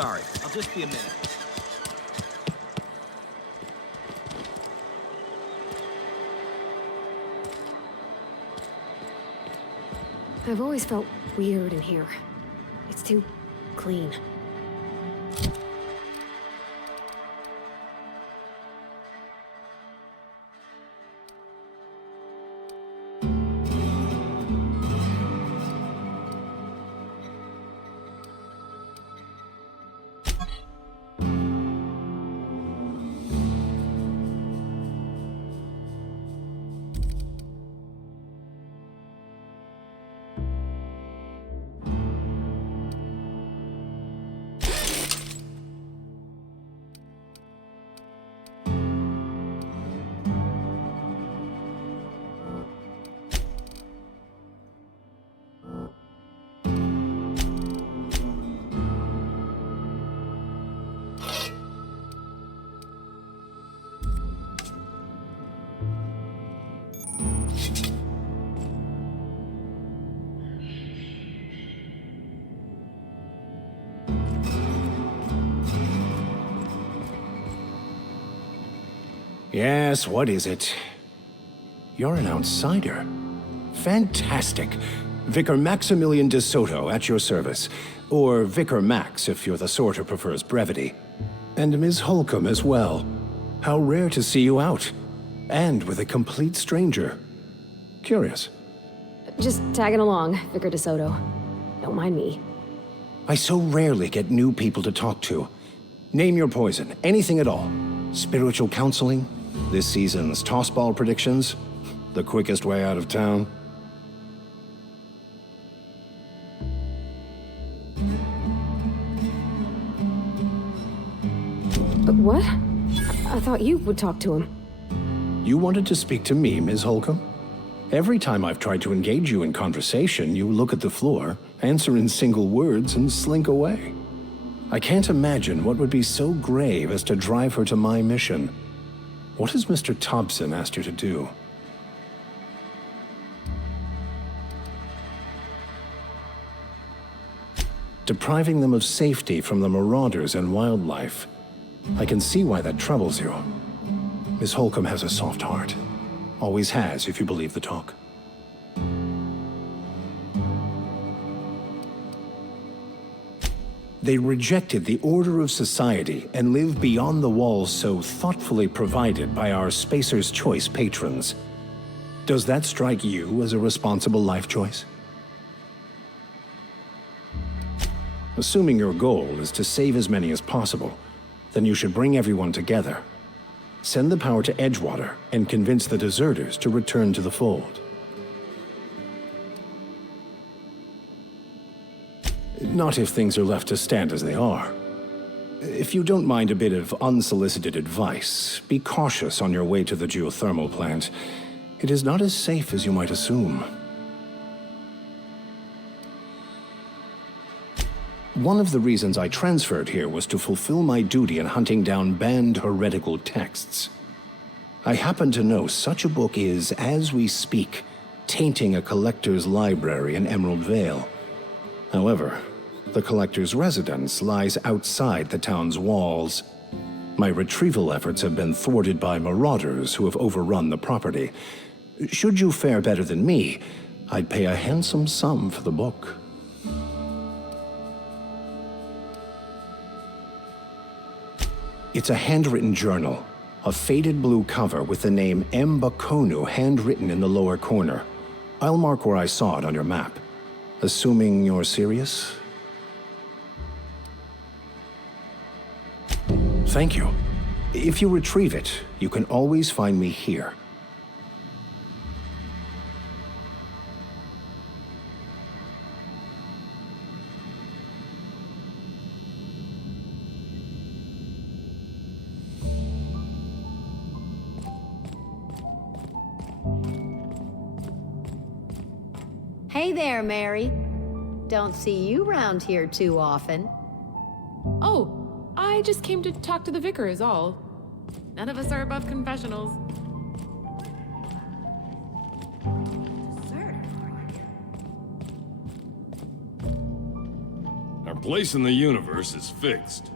sorry. I'll just be a minute. I've always felt weird in here. It's too clean. Yes, what is it? You're an outsider. Fantastic. Vicar Maximilian de Soto, at your service. Or Vicar Max, if you're the sort who prefers brevity. And Ms. Holcomb as well. How rare to see you out. And with a complete stranger. Curious. Just tagging along, Vicar de Soto. Don't mind me. I so rarely get new people to talk to. Name your poison, anything at all. Spiritual counseling? This season's tossball predictions? The quickest way out of town? But what? I thought you would talk to him. You wanted to speak to me, Ms. Holcomb? Every time I've tried to engage you in conversation, you look at the floor, answer in single words, and slink away. I can't imagine what would be so grave as to drive her to my mission. What has Mr. Thompson asked you to do? Depriving them of safety from the marauders and wildlife. I can see why that troubles you. Miss Holcomb has a soft heart. Always has, if you believe the talk. They rejected the order of society and live beyond the walls so thoughtfully provided by our Spacer's Choice patrons. Does that strike you as a responsible life choice? Assuming your goal is to save as many as possible, then you should bring everyone together. Send the power to Edgewater and convince the deserters to return to the fold. Not if things are left to stand as they are. If you don't mind a bit of unsolicited advice, be cautious on your way to the geothermal plant. It is not as safe as you might assume. One of the reasons I transferred here was to fulfill my duty in hunting down banned heretical texts. I happen to know such a book is, as we speak, tainting a collector's library in Emerald Vale. However, the collector's residence lies outside the town's walls. My retrieval efforts have been thwarted by marauders who have overrun the property. Should you fare better than me, I'd pay a handsome sum for the book. It's a handwritten journal, a faded blue cover with the name M. Bakonu handwritten in the lower corner. I'll mark where I saw it on your map. Assuming you're serious? Thank you. If you retrieve it, you can always find me here. Hey there, Mary. Don't see you round here too often. Oh, I just came to talk to the vicar is all. None of us are above confessionals. I'm place in the universe is fixed.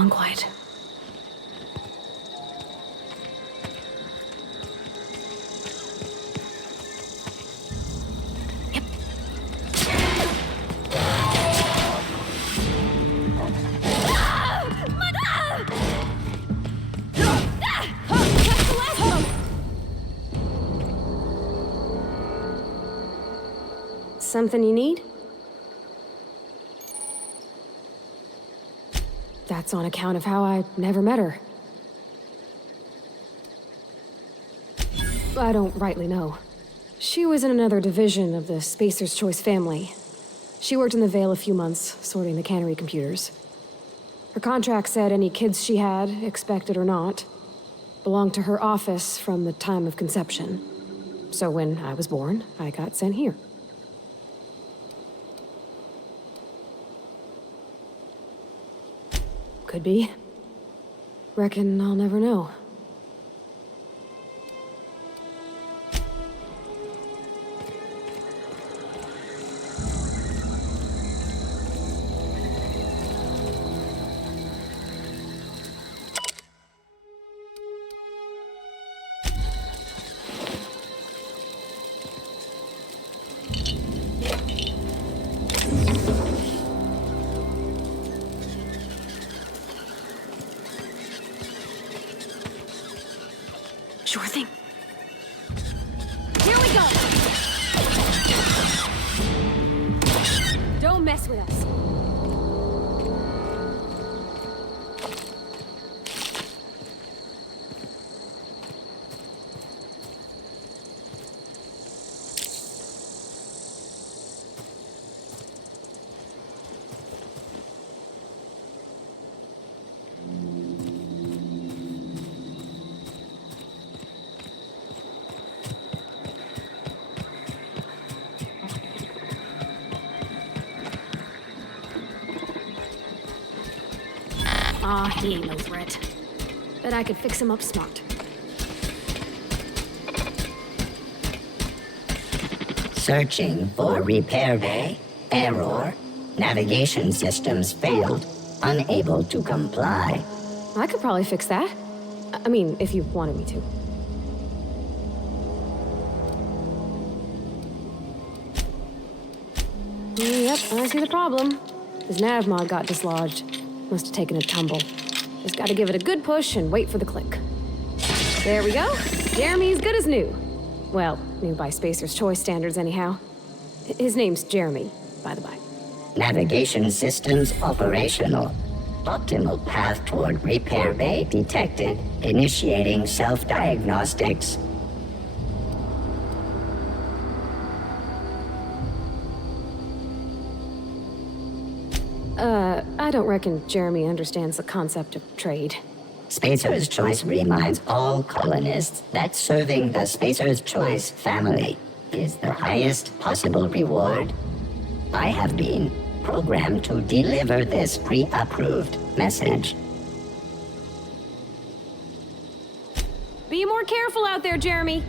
gone quiet. Yep. Something you need? That's on account of how I never met her. I don't rightly know. She was in another division of the Spacer's Choice family. She worked in the Vale a few months, sorting the cannery computers. Her contract said any kids she had, expected or not, belonged to her office from the time of conception. So when I was born, I got sent here. Could be. Reckon I'll never know. Sure thing. Here we go! Don't mess with us. He ain't no threat. Bet I could fix him up smart. Searching for repair bay. Error. Navigation systems failed. Unable to comply. I could probably fix that. I mean, if you wanted me to. Yep, I see the problem. His nav mod got dislodged. Must have taken a tumble. Just gotta give it a good push and wait for the click. There we go. Jeremy's good as new. Well, new by Spacer's Choice standards anyhow. His name's Jeremy, by the by. Navigation systems operational. Optimal path toward repair bay detected. Initiating self-diagnostics. I don't reckon Jeremy understands the concept of trade. Spacer's Choice reminds all colonists that serving the Spacer's Choice family is the highest possible reward. I have been programmed to deliver this pre-approved message. Be more careful out there, Jeremy.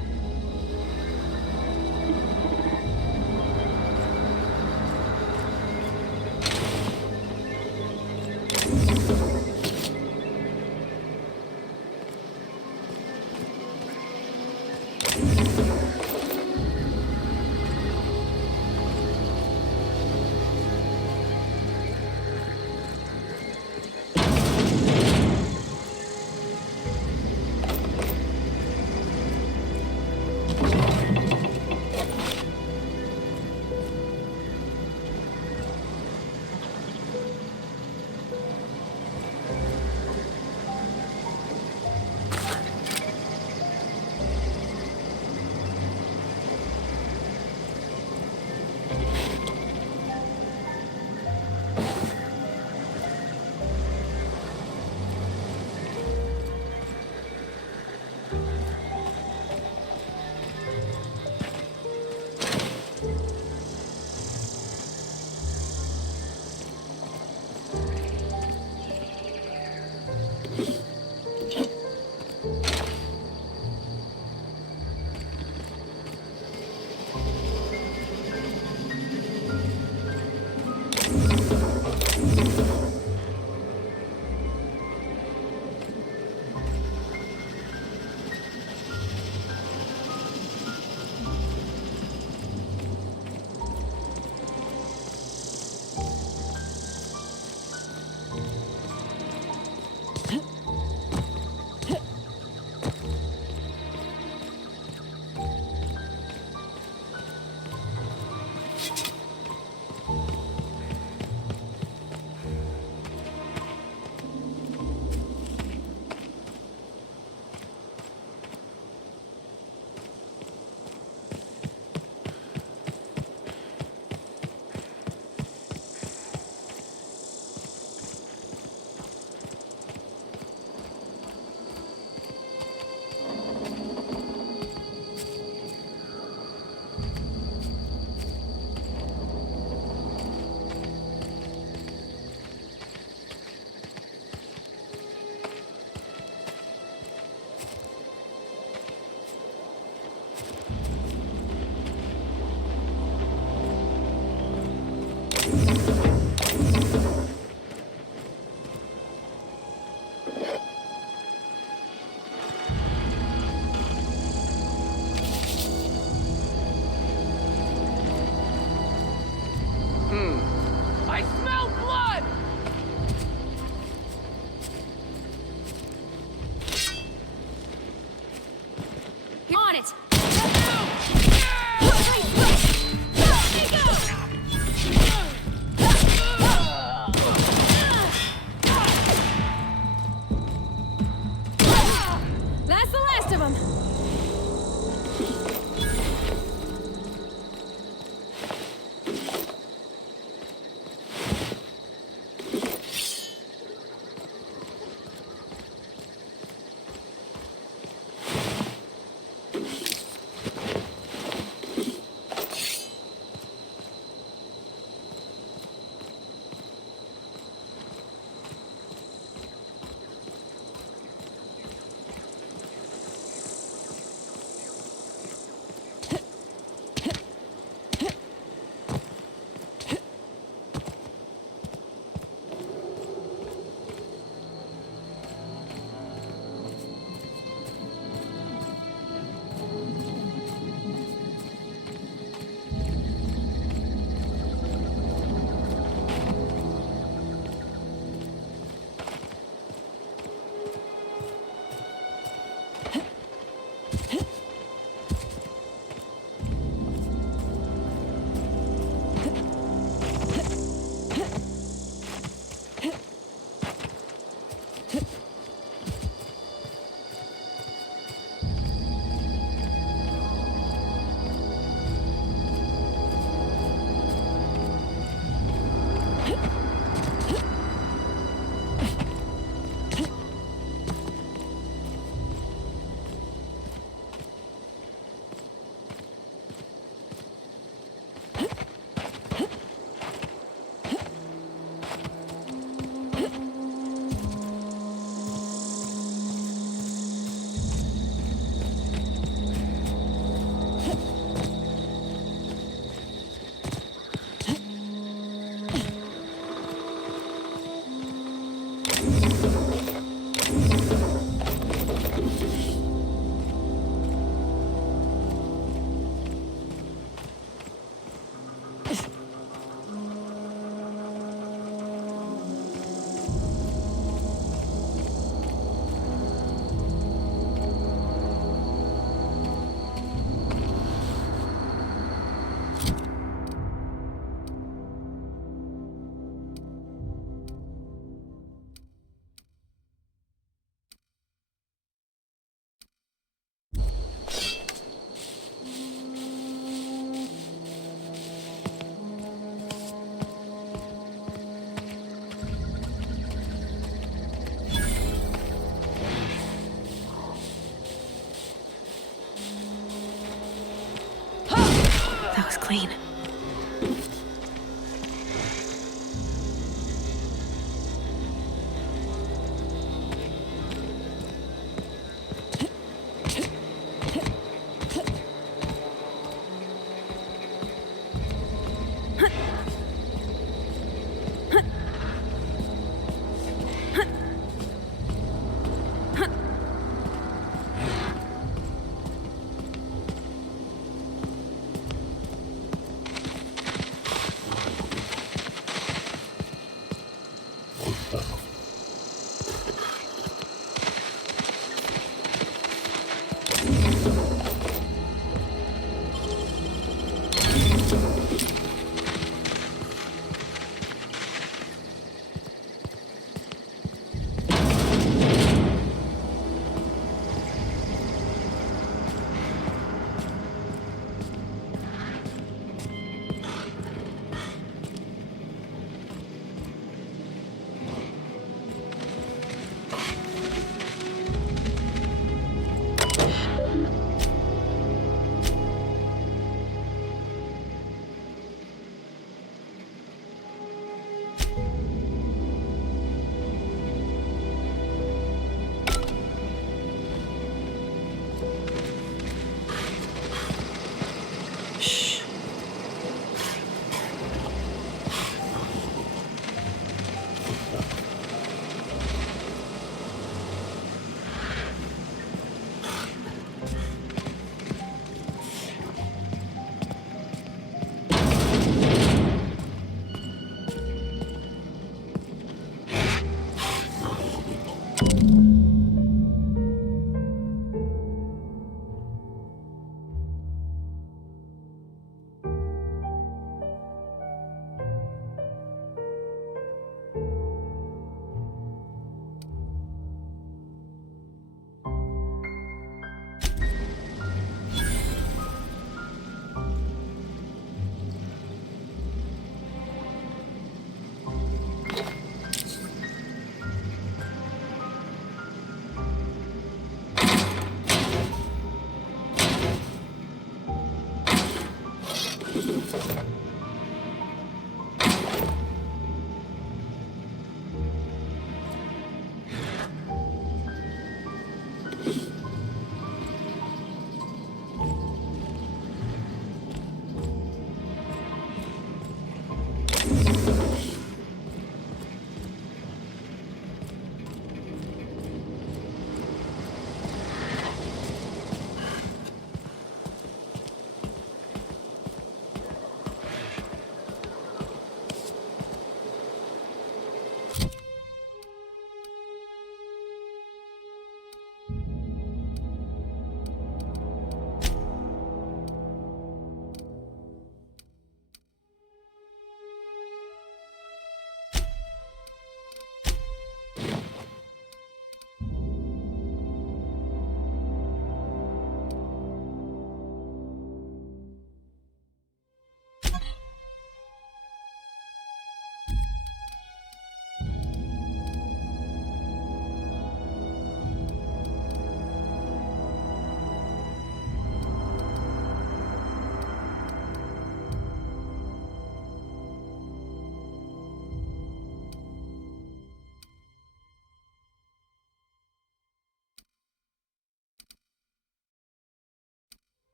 clean.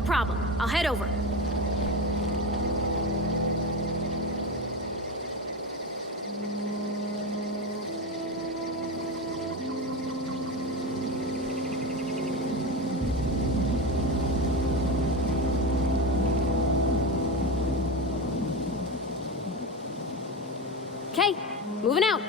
No problem. I'll head over. Okay, moving out.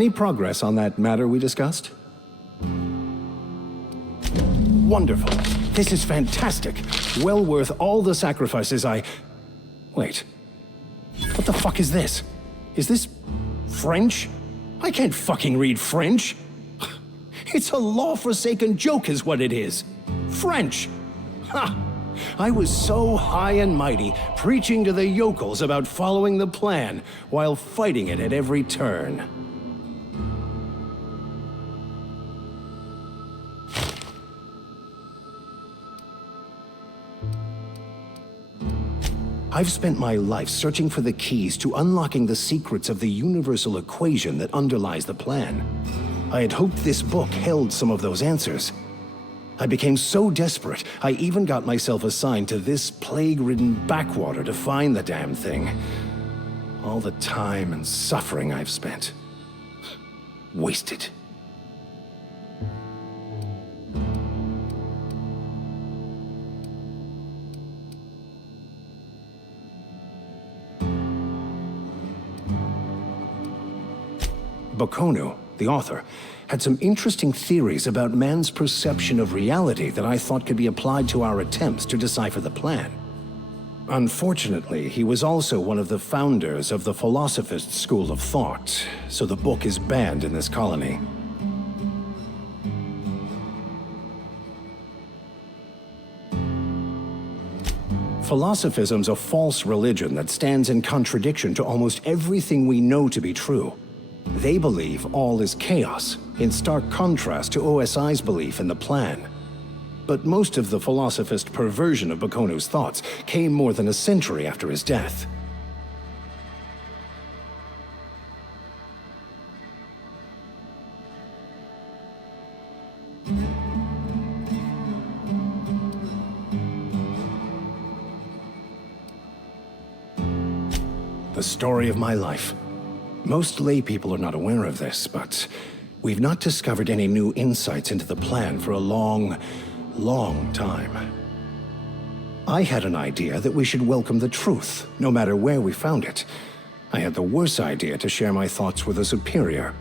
Any progress on that matter we discussed? Wonderful. This is fantastic. Well worth all the sacrifices I... Wait. What the fuck is this? Is this... French? I can't fucking read French. It's a law-forsaken joke is what it is. French. Ha! I was so high and mighty, preaching to the yokels about following the plan, while fighting it at every turn. I've spent my life searching for the keys to unlocking the secrets of the universal equation that underlies the plan. I had hoped this book held some of those answers. I became so desperate, I even got myself assigned to this plague-ridden backwater to find the damn thing. All the time and suffering I've spent. Wasted. Bakono, the author, had some interesting theories about man's perception of reality that I thought could be applied to our attempts to decipher the plan. Unfortunately, he was also one of the founders of the Philosophist school of thought, so the book is banned in this colony. Philosophism's a false religion that stands in contradiction to almost everything we know to be true. They believe all is chaos, in stark contrast to OSI's belief in the plan. But most of the Philosophist perversion of Bakono's thoughts came more than a century after his death. The story of my life. Most lay people are not aware of this, but we've not discovered any new insights into the plan for a long, long time. I had an idea that we should welcome the truth, no matter where we found it. I had the worse idea to share my thoughts with a superior.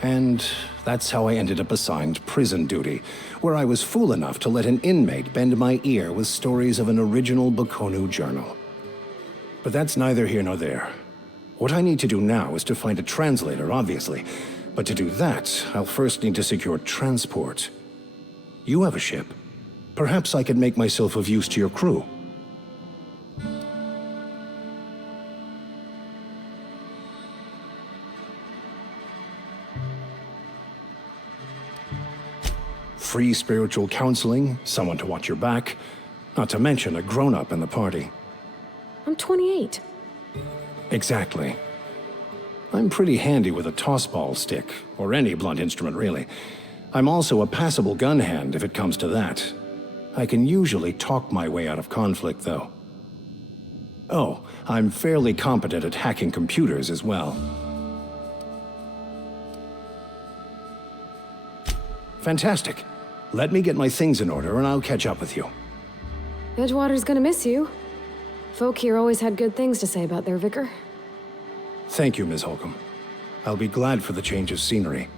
And that's how I ended up assigned prison duty, where I was fool enough to let an inmate bend my ear with stories of an original Bakono journal. But that's neither here nor there. What I need to do now is to find a translator, obviously. But to do that, I'll first need to secure transport. You have a ship. Perhaps I could make myself of use to your crew. Free spiritual counseling, someone to watch your back, not to mention a grown-up in the party. I'm 28. Exactly. I'm pretty handy with a tossball stick, or any blunt instrument really. I'm also a passable gun hand if it comes to that. I can usually talk my way out of conflict, though. Oh, I'm fairly competent at hacking computers as well. Fantastic. Let me get my things in order and I'll catch up with you. Edgewater's gonna miss you. Folk here always had good things to say about their vicar. Thank you, Ms. Holcomb. I'll be glad for the change of scenery,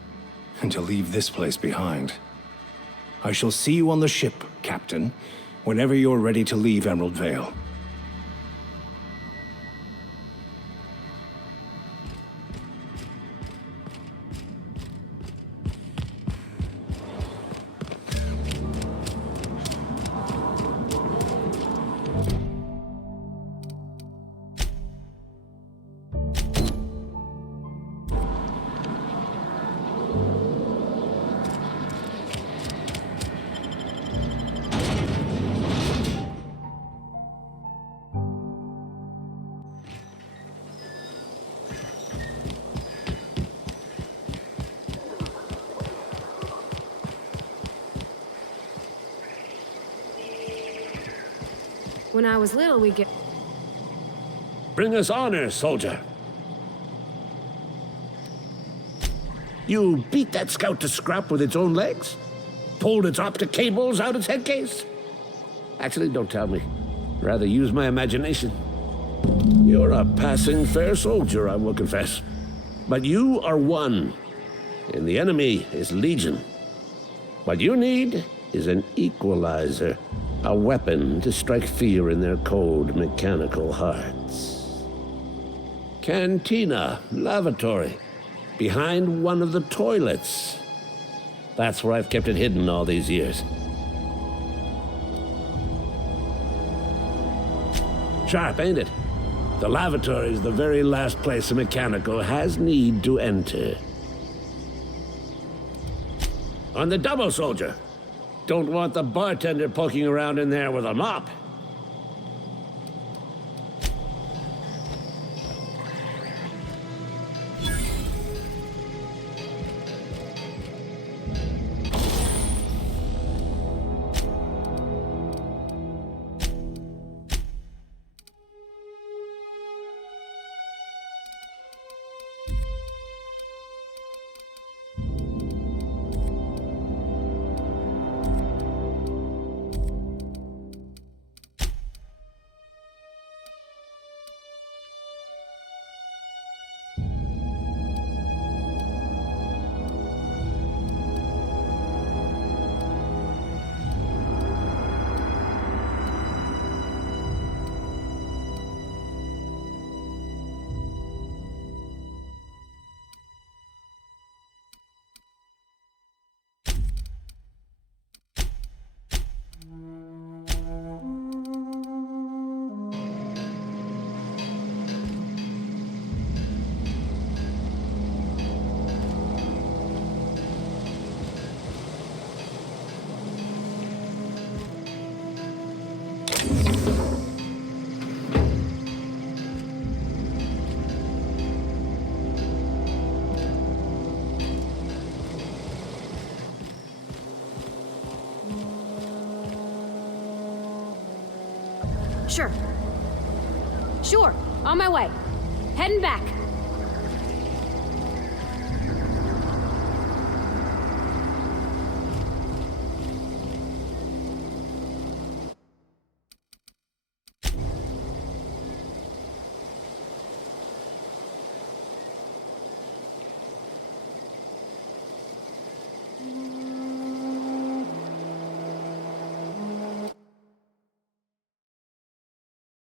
and to leave this place behind. I shall see you on the ship, Captain, whenever you're ready to leave Emerald Vale. When I was little, we'd get... Bring us honor, soldier. You beat that scout to scrap with its own legs? Pulled its optic cables out its head case? Actually, don't tell me. Rather use my imagination. You're a passing fair soldier, I will confess. But you are one, and the enemy is legion. What you need is an equalizer, a weapon to strike fear in their cold, mechanical hearts. Cantina, lavatory, behind one of the toilets. That's where I've kept it hidden all these years. Sharp, ain't it? The lavatory is the very last place a mechanical has need to enter. On the double, soldier. Don't want the bartender poking around in there with a mop. Sure. Sure, on my way. Heading back.